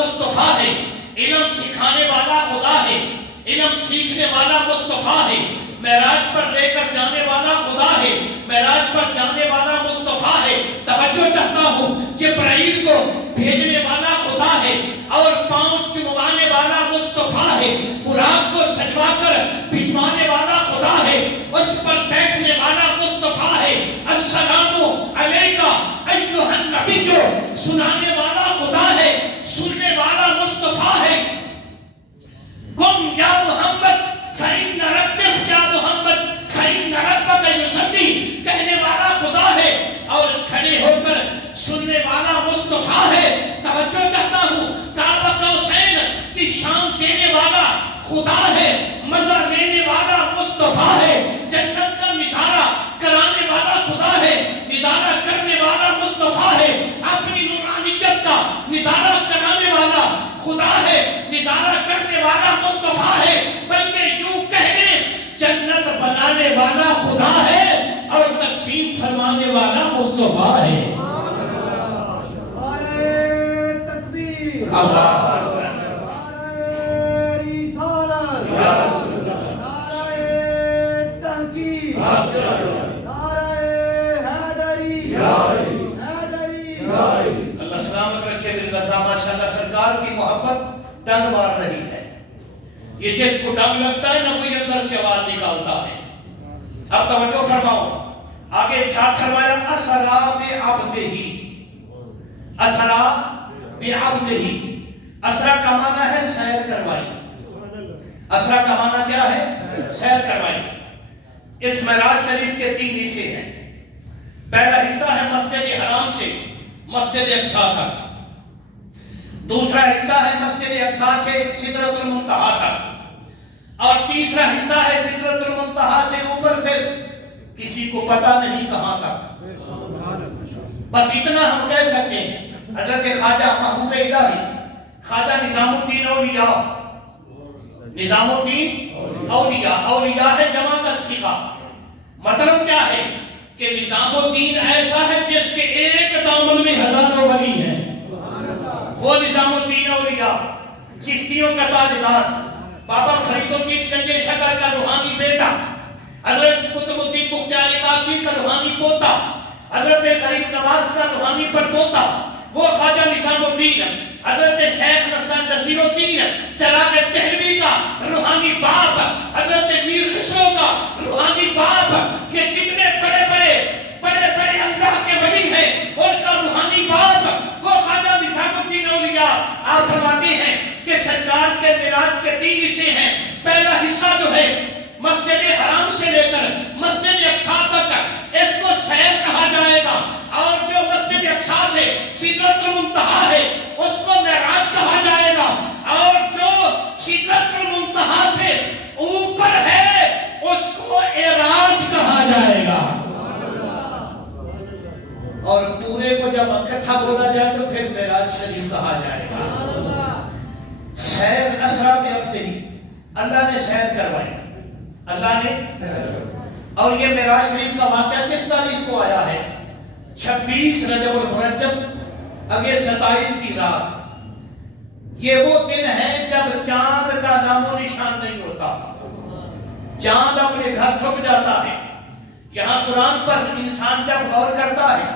مصطفیٰ ہے، علم سکھانے والا خدا ہے، علم سیکھنے والا مصطفیٰ ہے، معراج پر لے کر جانے والا خدا ہے، معراج پر جانے والا مصطفیٰ ہے۔ توجہ چاہتا ہوں، جبرائیل کو بھیجنے والا خدا ہے اور پاؤں چموانے والا مصطفیٰ ہے، براق کو سجوا کر بھجوانے والا خدا ہے، اس پر بیٹھنے والا مصطفیٰ ہے۔ السلام علیکہ ایھا النبی، سنانے والا خدا ہے، سننے والا مصطفیٰ ہے۔ قم یا محمد فإن ربک یا محمد فإن ربک یصلی، کہنے والا خدا ہے اور کھڑے ہو کر سننے والا مصطفیٰ ہے۔ توجہ چاہتا ہوں، کعبہ قوسین کی شان دینے والا خدا ہے، مزہ لینے والا مصطفیٰ ہے، جنت کا نظارہ کرانے والا خدا ہے، نظارہ کرنے والا مصطفیٰ ہے، اپنی نورانیت کا نظارہ کرانے والا خدا ہے، نظارہ کرنے والا مصطفیٰ ہے، بلکہ یوں کہنے جنت بنانے والا خدا ہے اور تقسیم فرمانے والا مصطفیٰ ہے۔ اللہ سلامت رکھے دل رضا، ماشاءاللہ سرکار کی محبت ڈنگ مار رہی ہے۔ یہ جس کو ڈنگ لگتا ہے نہ وہی اندر سے آواز نکالتا ہے۔ اب توجہ فرماؤ، آگے ارشاد فرمایا اسرا بعبدہ، اسرا بعبدہ، اسرا کا معنی ہے سیر کروائی، اسرا کا معنی کیا ہے؟ سیر کروائی۔ اس معراج شریف کے 3 حصے ہیں۔ پہلا حصہ ہے مسجد حرام سے مسجد اقصی تک، دوسرا حصہ ہے مسجد اقصی سے سدرۃ المنتہا تک، اور تیسرا حصہ ہے سدرۃ المنتہا سے اوپر پھر کسی کو پتہ نہیں کہاں تک۔ بس اتنا ہم کہہ سکتے ہیں، حضرت خواجہ محبوب الہی خواجہ نظام الدین اولیاء، نظام الدین اولیاء، اولیاء ہے جمع کا صیغہ، مطلب کیا ہے کہ نظام الدین ایسا ہے جس کے ایک دامن میں ہزاروں ولی ہیں، وہ نظام الدین اولیاء، چشتیوں کا تاجدار، بابا فرید الدین گنج شکر کا روحانی بیٹا، حضرت قطب الدین بختیار کاکی کا روحانی پوتا، حضرت غریب نواز کا روحانی پڑپوتا، وہ خواجہ نظام الدین، حضرت شیخ نصیر الدین چراغ دہلوی کا روحانی باپ، حضرت میر خسرو کا روحانی باپ، یہ جتنے بڑے بڑے اللہ کے ولی ہیں ان کا روحانی باپ وہ خواجہ نظام الدین اولیاء۔ آپ فرماتے ہیں کہ سرکار کے معراج کے 3 حصے ہیں۔ پہلا حصہ جو ہے مسجد حرام سے لے کر مسجد اقصی تک، اس کو سیر کہا جائے گا، اور جو مسجد اقصی سے سدرۃ المنتہا ہے اس کو معراج کہا جائے گا، اور جو سدرۃ المنتہا سے اوپر ہے اس کو اعراج کہا جائے گا، اور پورے کو جب اکٹھا بولا جائے تو پھر معراج شریف کہا جائے گا۔ سیر اسرا بعبدہ، اللہ نے سیر کروائی، اللہ نے، اور یہ معراج شریف کا واقعہ کس تاریخ کو آیا ہے؟ 26 رجب المرجب، اگے 27 کی رات۔ یہ وہ دن ہے جب چاند کا نام و نشان نہیں ہوتا، چاند اپنے گھر چھپ جاتا ہے۔ یہاں قرآن پر انسان جب غور کرتا ہے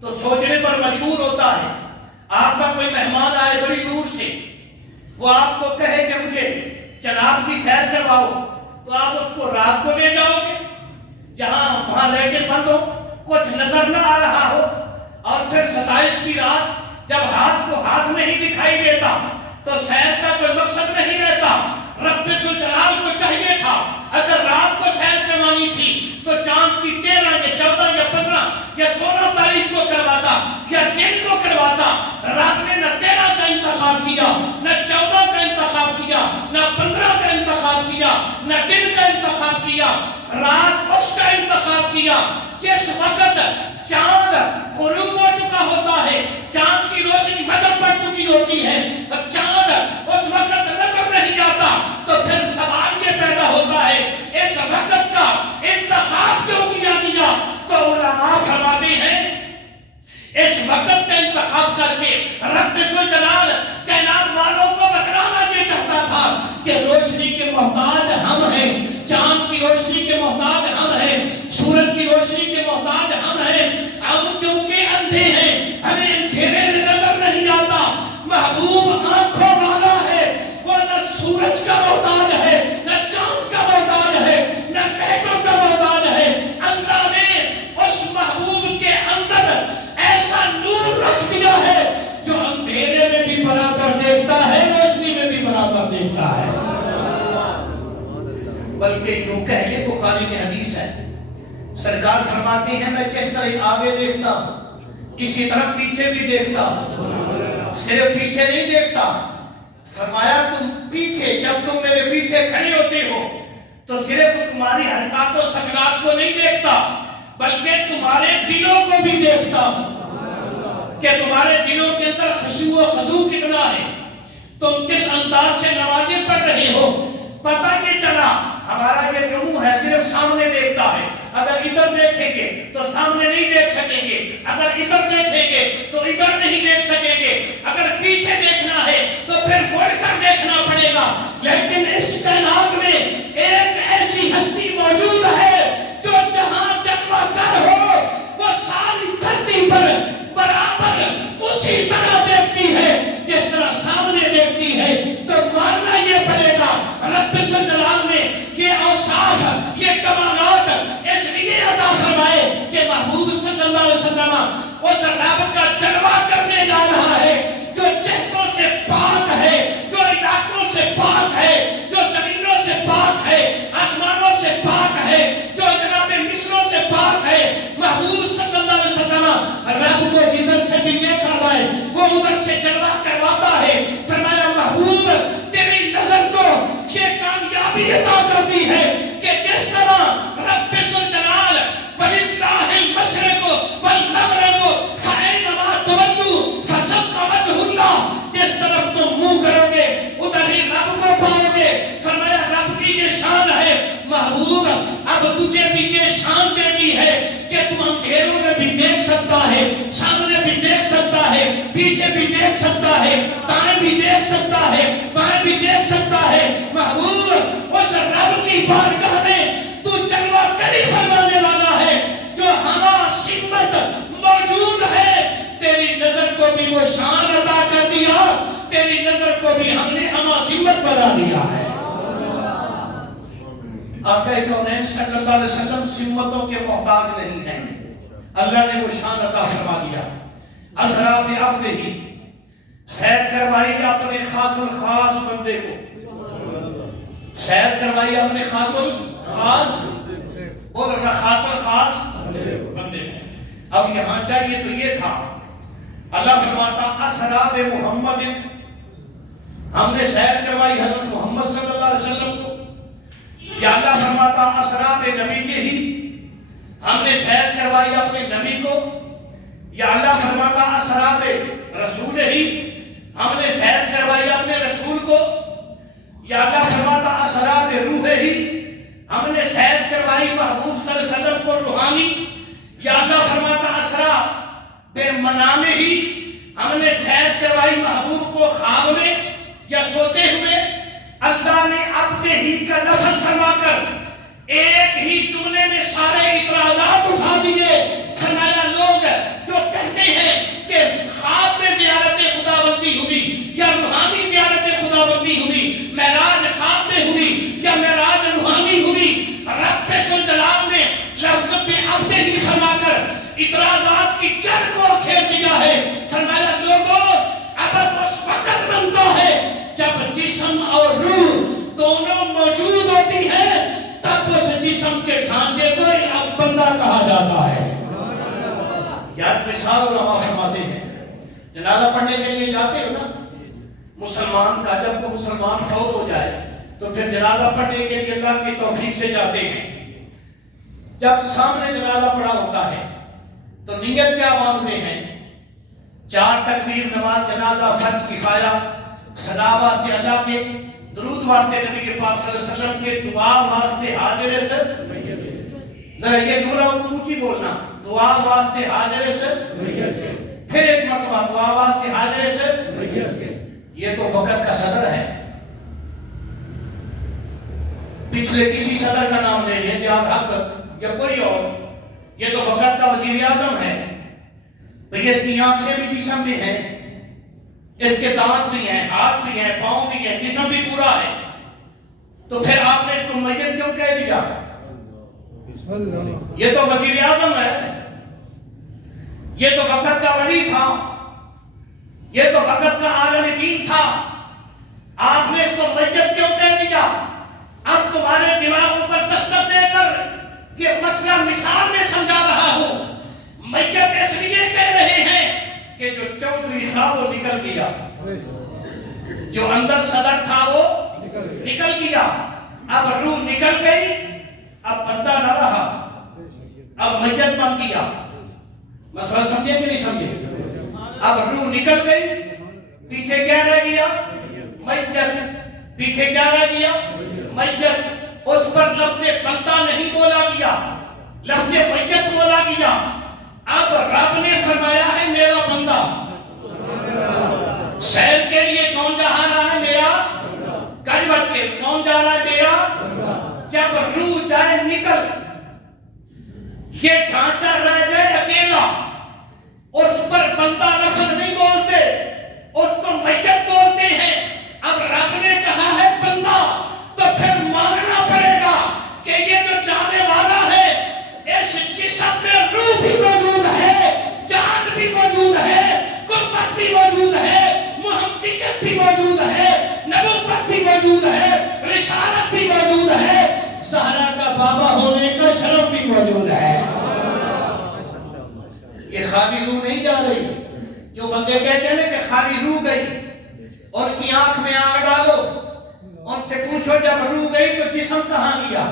تو سوچنے پر مجبور ہوتا ہے۔ آپ کا کوئی مہمان آئے بڑی دور سے، وہ آپ کو کہے کہ مجھے جناب کی سیر کرواؤ، تو آپ اس کو رات کو لے جاؤ گے جہاں وہاں لیٹیں بند ہو، کچھ نظر نہ آ رہا ہو، اور پھر 27 کی رات جب ہاتھ کو ہاتھ نہیں دکھائی دیتا تو سیر کا کوئی مقصد نہیں رہتا۔ رب ذوالجلال کو چاہیے تھا اگر رات کو سیر کروانی تھی تو چاند کی 13 یا 14 یا 15 یا 16 تاریخ کو کرواتا یا دن کو کرواتا۔ رات نے نہ 13 کا انتخاب کیا، نہ 14 کا انتخاب کیا، نہ 15 کا انتخاب کیا، نہ دن کا انتخاب کیا، رات اس کا انتخاب کیا جس وقت چاند غروب ہو چکا ہوتا ہے، چاند کی روشنی مدد پڑ چکی ہوتی ہے، چاند اس وقت نظر نہیں آتا، تو پھر سوال یہ پیدا ہوتا ہے اس وقت کا انتخاب کیوں کیا گیا؟ تو علماء فرماتے ہیں اس وقت کا انتخاب کر کے رب ذوالجلال کہنا بلکہ یوں کہہ کے بخاری میں حدیث ہے، سرکار فرماتی ہیں میں جس طرح آگے دیکھتا ہوں اسی طرح پیچھے بھی دیکھتا ہوں، صرف پیچھے نہیں دیکھتا، فرمایا تم پیچھے جب تم میرے پیچھے کھڑے ہوتے ہو تو صرف تمہاری حرکات و سکنات کو نہیں دیکھتا بلکہ تمہارے دلوں کو بھی دیکھتا ہوں کہ تمہارے دلوں کے اندر خشوع و خضوع کتنا ہے، تم کس انداز سے نمازیں پڑھ رہے ہو۔ پتہ یہ چلا ہمارا یہ جو منہ ہے صرف سامنے دیکھتا ہے، اگر ادھر دیکھیں گے تو سامنے نہیں دیکھ سکیں گے، اگر ادھر دیکھیں گے تو ادھر نہیں دیکھ سکیں گے، اگر پیچھے دیکھنا ہے تو پھر مڑ کر دیکھنا پڑے گا۔ لیکن اس کائنات میں ایک ایسی ہستی موجود ہے جو جہاں جلوہ گر ہو وہ ساری دھرتی پر برابر اسی طرح دیکھتی ہے جس طرح سامنے دیکھتی ہے۔ تو ماننا یہ پڑے گا رب ذوالجلال نے یہ اوصاف، یہ کمالات اس لیے عطا فرمائے کہ محبوب صلی اللہ علیہ وسلم اس رب کا جلوہ کرنے جا رہا ہے جو چہتوں سے پاک ہے، جو علاقوں سے پاک ہے، جو زمینوں سے پاک ہے، آسمانوں سے پاک ہے، جو جناب مصروں سے پاک ہے۔ محبوب صلی اللہ علیہ وسلم رب کو جدھر سے بھی دیکھا جائے وہ ادھر سے جلوہ کرواتا ہے۔ فرمایا محبوب تیری نظر کو یہ کامیابی عطا کرتی ہے کہ جس طرح رب ذوالجلال وَلِلَّهِ الْمَشْرِقُ وَالْمَغْرِبُ فَأَيْنَمَا تُوَلُّوا فَثَمَّ وَجْهُ اللَّهِ، جس طرف تم منہ کرو گے ادھر ہی رب کو پاؤ گے۔ فرمایا رب کی یہ شان ہے محبوب اب تجھے بھی یہ شان دے دی ہے کہ تو اندھیروں میں بھی دیکھ سکتا ہے، سامنے بھی دیکھ سکتا ہے، پیچھے بھی دیکھ سکتا ہے، دائیں بھی دیکھ سکتا ہے، بائیں بھی دیکھ سکتا ہے۔ محبوب اس رب کی بارگاہ میں تو جلوہ گری فرمانے والا ہے جو ہما سمت موجود ہے، تیری نظر کو بھی وہ شان عطا کر دیا، تیری نظر کو بھی ہم نے ہما سمت بنا دیا ہے۔ آقا کونین صلی اللہ علیہ وسلم سمتوں کے محتاج نہیں ہیں، اللہ نے وہ شان عطا فرما دیا۔ حضرات عبد ہی سیر کروائی اپنے خاص الخاص بندے کو، سیر کروائی اپنے خاص الخاص، بول رہا خاص الخاص بندے کو۔ اب یہاں چاہیے تو یہ تھا، اللہ فرماتا اسرا بمحمد، ہم نے سیر کروائی حضرت محمد صلی اللہ علیہ وسلم کو، یا اللہ فرماتا اسرا بنبی کے ہی، ہم نے سیر کروائی اپنے نبی کو، یا اللہ فرماتا اسرا برسول ہی، ہم نے سیر کروائی اپنے رسول کو، یا اللہ فرماتا اسرا بروح ہی، ہم نے سیر کروائی محبوب صلی اللہ علیہ وسلم کو روحانی، یا اللہ فرماتا اسرا بمنام ہی، ہم نے سیر کروائی محبوب کو خواب میں یا سوتے ہوئے۔ اللہ نے عبد ہی کا لفظ فرما کر ایک ہی جملے میں سارے اعتراضات اٹھا دیے۔ فرمایا لوگ جو کہتے ہیں کہ خواب میں زیارت خداوندی ہوئی یا روحانی زیارت خداوندی ہوئی، معراج خواب میں ہوئی یا معراج روحانی ہوئی، رب ذوالجلال نے لفظ پہ عبد ہی فرما کر اعتراضات کی جڑ کو کھیر دیا ہے۔ فرمایا لوگوں عبد اس وقت بنتا ہے جب جسم اور روح دونوں موجود ہوتی ہیں، تب اس جسم کے ڈھانچے کو اب بندہ کہا جاتا ہے۔ یاد رسال علماء فرماتے ہیں جنازہ پڑھنے کے لیے جاتے ہو نا، مسلمان کا جب وہ مسلمان فوت ہو جائے تو پھر جنازہ پڑھنے کے لیے اللہ کی توفیق سے جاتے ہیں۔ جب سامنے جنازہ پڑھا ہوتا ہے تو نیت کیا مانگتے ہیں؟ 4 تکبیر نماز جنازہ فرض کفایہ، صدا واسطے اللہ کے، درود واسطے نبی کے پاک صلی اللہ علیہ وسلم کے، دعا واسطے حاضر سے، ذرا یہ جملہ اونچی بولنا، دعا واسطے حاضر سے، پھر ایک مرتبہ دعا واسطے حاضر سے۔ یہ تو وقت کا صدر ہے، پچھلے کسی صدر کا نام لے لیں، زیاد حق یا کوئی اور، یہ تو وقت کا وزیر اعظم ہے، تو یہ اس کی آنکھیں بھی جسم میں ہیں، اس کے دانت بھی ہیں، ہاتھ بھی ہیں، پاؤں بھی ہیں، جسم بھی پورا ہے، تو پھر آپ نے اس کو میت کیوں کہہ دیا؟ یہ تو وزیر اعظم ہے، یہ تو وقت کا ولی تھا، یہ تو وقت کا عالم دین تھا، آپ نے اس کو میت کیوں کہہ دیا؟ اب تمہارے دماغ کہ مسئلہ مثال میں سمجھا رہا ہوں. میت اس لیے کہہ رہے ہیں کہ جو چودھری صاحب وہ نکل گیا, جو اندر صدر تھا وہ نکل گیا. اب روح نکل گئی, اب بندہ نہ رہا, اب میت بن گیا. مسئلہ سمجھے کہ نہیں سمجھے؟ اب روح نکل گئی, پیچھے کیا رہ گیا؟ میت. پیچھے کیا رہ گیا؟ میت. اس پر لفظ بندہ نہیں بولا گیا, لفظ میت بولا گیا. اب رب نے فرمایا ہے میرا بندہ. شہر کے لیے کون جا رہا ہے؟ میرا. کلمت کے کون جا رہا ہے؟ میرا. جب روح جائے نکل, یہ ڈھانچہ رہ جائے اکیلا, اس پر بندہ لفظ نہیں بولتے, اس کو میت بولتے ہیں. اب رب نے کہا ہے بندہ, تو پھر ماننا پڑے گا کہ یہ جو جانے والا ہے, اس جسم میں روح بھی موجود ہے, جان بھی موجود ہے, قوت بھی موجود ہے, محمدیت بھی موجود ہے, نبوت بھی موجود ہے, رسالت بھی موجود ہے, زہرا کا بابا ہونے کا شرف بھی موجود ہے. یہ خالی روح نہیں جا رہی. جو بندے کہتے ہیں کہ خالی روح گئی, اور کی آنکھ میں آگ ڈالو, ان سے پوچھو جب روح گئی تو جسم کہاں گیا؟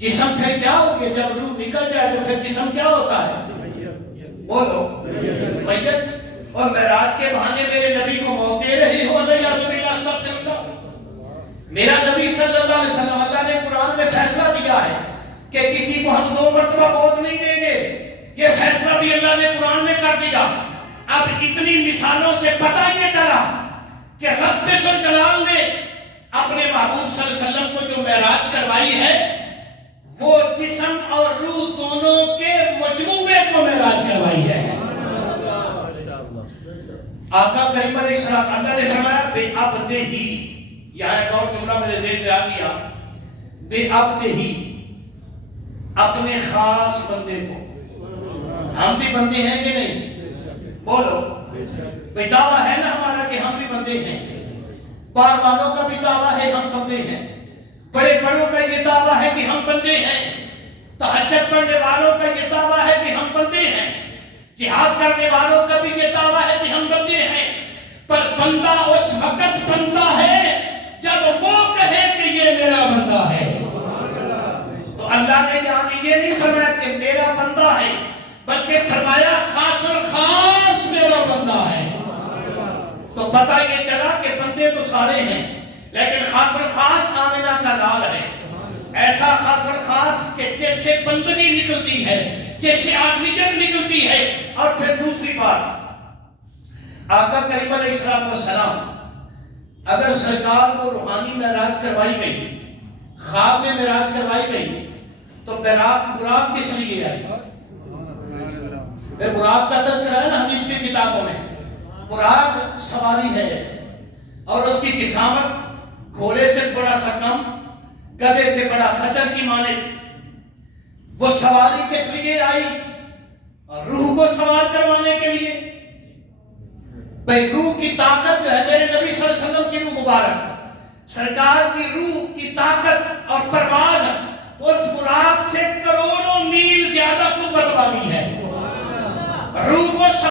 جسم پھر کیا ہو گیا؟ جب روح نکل جائے تو پھر جسم کیا ہوتا ہے؟ بولو. میت. اور معراج کے بہانے میرے نبی کو موت دے رہے ہو. میرا نبی صلی اللہ علیہ وسلم, اللہ نے قرآن میں فیصلہ دیا ہے کہ کسی کو ہم 2 مرتبہ موت نہیں دیں گے. یہ فیصلہ بھی اللہ نے قرآن میں کر دیا. اب اتنی مثالوں سے پتہ یہ چلا کہ رب ذوالجلال نے اپنے محبوب صلی اللہ علیہ وسلم کو جو معراج کروائی ہے, وہ جسم اور روح دونوں کے مجموعے کو معراج کروائی ہے. آقا کریم علیہ السلام, اللہ نے فرمایا بے عبدہ ہی. یہاں ایک اور جملہ میرے ذہن میں آ گیا, بے عبدہ ہی, اپنے خاص بندے کو. ہم بھی بندے ہیں کہ نہیں؟ بولو. بھئی دعویٰ ہے نا ہمارا کہ ہم بھی بندے ہیں. بار والوں کا بھی دعویٰ ہے ہم بندے ہیں. بڑے بڑوں کا یہ دعویٰ ہے کہ ہم بندے ہیں. تہجد پڑھنے والوں کا یہ دعویٰ ہے کہ ہم بندے ہیں. جہاد کرنے والوں کا بھی یہ دعویٰ ہے کہ ہم بندے ہیں. پر بندہ اس وقت بندہ ہے جب وہ کہے کہ یہ میرا بندہ ہے. تو اللہ نے یہاں یہ نہیں فرمایا کہ میرا بندہ ہے, بلکہ فرمایا خاص الخاص میرا بندہ ہے. تو پتہ یہ چلا کہ بندے تو سارے ہیں, لیکن خاص الخاص آمنہ کا لال ہے. ایسا خاص الخاص کہ جس سے بندگی نکلتی ہے, جس سے آدمیت نکلتی ہے. اور پھر دوسری بات, آقا کریم علیہ السلام اگر سرکار کو روحانی معراج کروائی گئی, خواب میں معراج کروائی گئی, تو براق کس لیے آئی؟ براق کا تذکرہ ہے نا حدیث کی کتابوں میں. براق سواری ہے, اور اس کی جسامت گھوڑے سے تھوڑا سا کم, گدھے سے بڑا خچر کی مانند. وہ سواری کس لیے آئی؟ روح کو سوار کروانے کے لیے. بھئی روح کی طاقت جو ہے میرے نبی صلی اللہ علیہ وسلم کی روح مبارک, سرکار کی روح کی طاقت اور پرواز اس براق سے کروڑوں میل زیادہ قوت والی ہے. روح کو